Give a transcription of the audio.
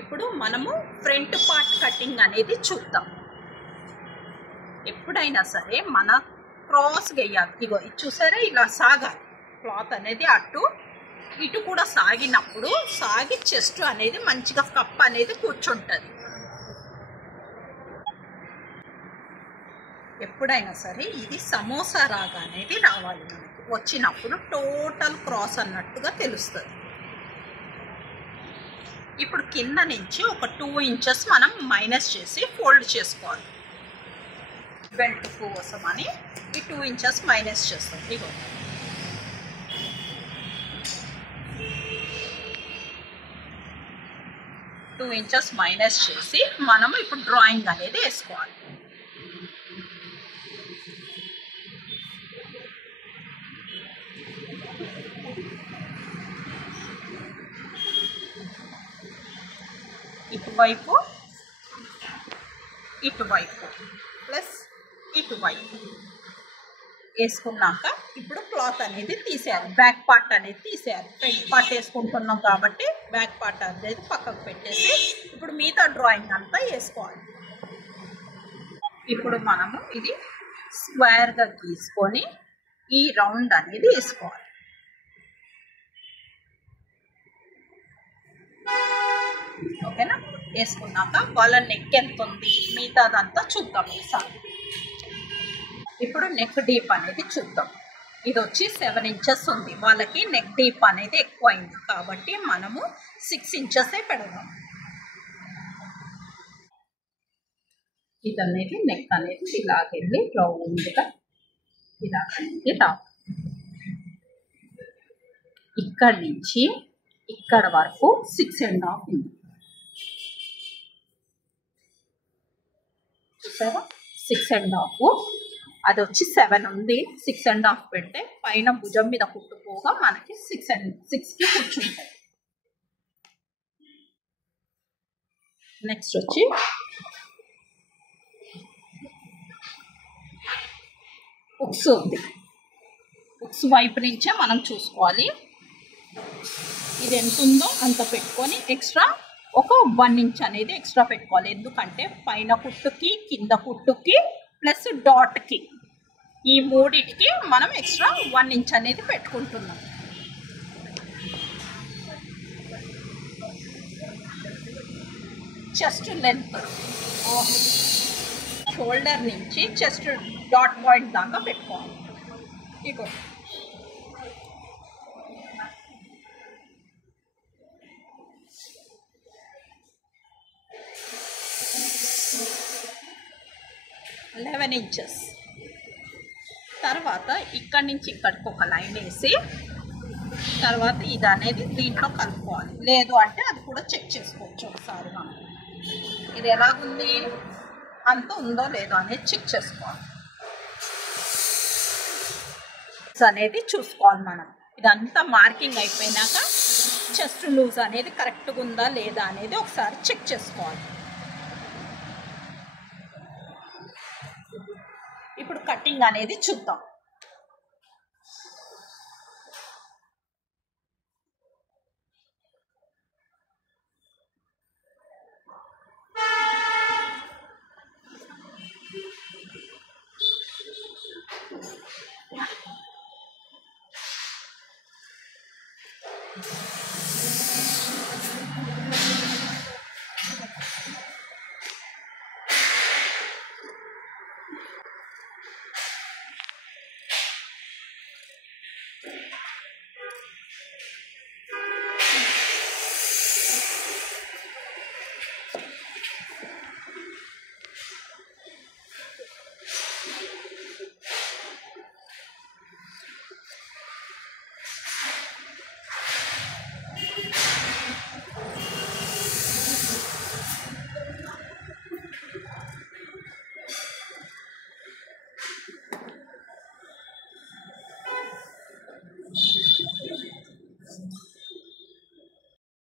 ఇప్పుడు మనము front part cutting అనేది చూద్దాం. ఎప్పుడైనా సరే మన క్రాస్గా వేయాలి. ఇగో ఇది చూసారా, ఇలా సాగాలి క్లాత్ అనేది. అటు ఇటు కూడా సాగినప్పుడు సాగి చెస్ట్ అనేది మంచిగా కప్ అనేది కూర్చుంటుంది. ఎప్పుడైనా సరే ఇది సమోసా రాగా అనేది రావాలి. మనకి వచ్చినప్పుడు టోటల్ క్రాస్ అన్నట్టుగా తెలుస్తుంది. ఇప్పుడు కింద నుంచి ఒక 2 ఇంచెస్ మనం మైనస్ చేసి ఫోల్డ్ చేసుకోవాలి. బెల్ట్ కోసం అని ఈ 2 ఇంచెస్ మైనస్ చేస్తాం. ఇగో టూ ఇంచెస్ మైనస్ చేసి మనం ఇప్పుడు డ్రాయింగ్ అనేది వేసుకోవాలి. ఇటువైపు ఇటువైపు ప్లస్ ఇటువైపు వేసుకున్నాక ఇప్పుడు క్లాత్ అనేది తీసేయాలి. బ్యాక్ పార్ట్ అనేది తీసేయాలి. ఫ్రంట్ పార్ట్ వేసుకుంటున్నాం కాబట్టి బ్యాక్ పార్ట్ అనేది పక్కకు పెట్టేసి ఇప్పుడు మిగతా డ్రాయింగ్ అంతా వేసుకోవాలి. ఇప్పుడు మనము ఇది స్క్వేర్గా గీసుకొని ఈ రౌండ్ అనేది వేసుకోవాలి. ఓకేనా? వేసుకున్నాక వాళ్ళ నెక్ ఎంత ఉంది మిగతాదంతా చూద్దాం ఈసారి. ఇప్పుడు నెక్ డీప్ అనేది చూద్దాం. ఇది వచ్చి 7 ఇంచెస్ ఉంది. వాళ్ళకి నెక్ డీప్ అనేది ఎక్కువ అయింది కాబట్టి మనము 6 ఇంచెసే పెడదాం. ఇది అనేది నెక్ అనేది ఇలాగెళ్ళి రౌండ్గా ఇలాగనేది రావాలి. ఇక్కడి నుంచి ఇక్కడ వరకు 6.5 ఉంది. చూసారా, 6.5. అది వచ్చి 7 ఉంది. 6.5 పెడితే పైన భుజం మీద కుట్టుకోగా మనకి 6కి కూర్చుంటాయి. నెక్స్ట్ వచ్చి ఉక్స్ ఉంది. ఉక్స్ వైపు నుంచే మనం చూసుకోవాలి. ఇది ఎంత ఉందో అంత పెట్టుకొని ఎక్స్ట్రా ఒక 1 ఇంచ్ అనేది ఎక్స్ట్రా పెట్టుకోవాలి. ఎందుకంటే పైన కుట్టుకి కింద కుట్టుకి ప్లస్ డాట్కి ఈ మూడింటికి మనం ఎక్స్ట్రా 1 ఇంచ్ అనేది పెట్టుకుంటున్నాం. చెస్ట్ లెంత్ షోల్డర్ నుంచి చెస్ట్ డాట్ పాయింట్ దాకా పెట్టుకోవాలి. ఇగో 11 ఇంచెస్. తర్వాత ఇక్కడి నుంచి ఇక్కడికి ఒక లైన్ వేసి తర్వాత ఇది అనేది దీంట్లో కలుపుకోవాలి. లేదు అంటే అది కూడా చెక్ చేసుకోవచ్చు ఒకసారి. మనం ఇది ఎలాగుంది అంత ఉందో లేదో అనేది చెక్ చేసుకోవాలి. అనేది చూసుకోవాలి మనం. ఇదంతా మార్కింగ్ అయిపోయినాక చెస్ట్ లూజ్ అనేది కరెక్ట్గా ఉందా లేదా అనేది ఒకసారి చెక్ చేసుకోవాలి. ఇప్పుడు కటింగ్ అనేది చూద్దాం.